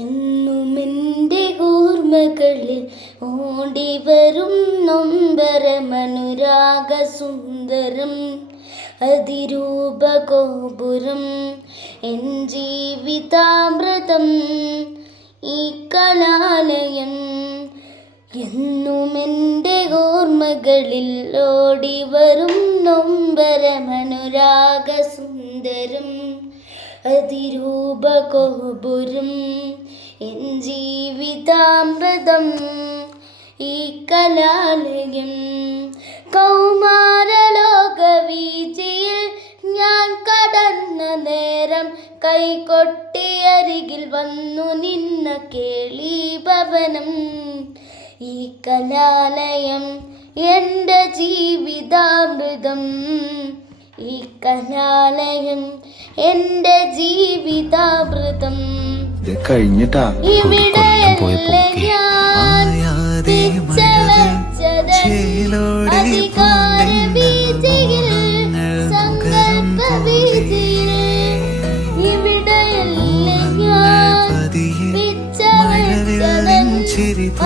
എന്നുമെൻ്റെ ഓർമ്മകളിൽ ഓടിവരും നൊമ്പരമനുരാഗസുന്ദരം അതിരൂപഗോപുരം എൻ ജീവിതാമൃതം ഈ കലാലയം. എന്നുമെൻ്റെ ഓർമ്മകളിൽ ഓടിവരും നൊമ്പരമനുരാഗസുന്ദരം അതിരൂപഗോപുരം എൻ ജീവിതാമൃതം ഈ കലാലയം. കൗമാരലോകവീചിയിൽ ഞാൻ കടന്ന നേരം കൈകൊട്ടിയരികിൽ വന്നു നിന്ന കേളീഭവനം ഈ കലാലയം. എൻ്റെ ജീവിതാമൃതം ഈ കലാലയം, എൻ്റെ ജീവിതാമൃതം. ഇവിടെയല്ലേ ഞാൻ പിച്ചവച്ചത് അധികാരവീഥിയിൽ, സങ്കൽപ്പവീഥിയിൽ. ഇവിടെയല്ലേ ഞാൻ പിച്ചവച്ചത്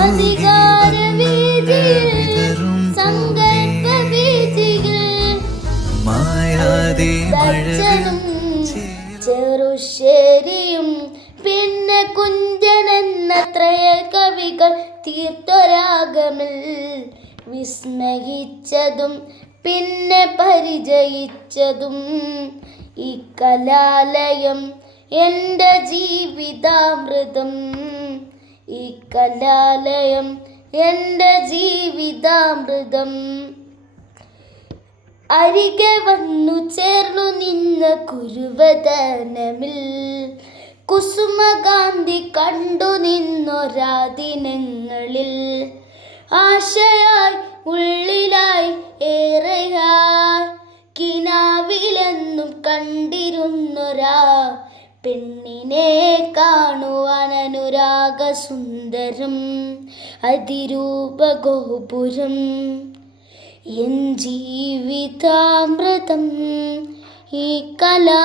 അധികാരവീഥിയിൽ, സങ്കൽപ്പവീഥിയിൽ. ചെറുശ്ശേരിയും പിന്നെ കുഞ്ചനെന്നത്രയ കവികൾ തീർത്തൊരാഗമിൽ വിസ്മയിച്ചതും പിന്നെ പരിചയിച്ചതും ഈ കലാലയം. എൻ്റെ ജീവിതാമൃതം ഈ കലാലയം, എൻ്റെ ജീവിതാമൃതം. അരികെ വന്നു ചേർന്നു നിന്ന കുരുവദനമിൽ കുസുമകാന്തി കണ്ടു നിന്നൊരാ ദിനങ്ങളിൽ. ആശയായി ഉള്ളിലായി ഏറെയായി കിനാവിലെന്നും കണ്ടിരുന്നൊരാ പെണ്ണിനെ കാണുവാൻ അനുരാഗസുന്ദരം അതിരൂപഗോപുരം എൻ ജീവിതാമൃതം ഈ കലാ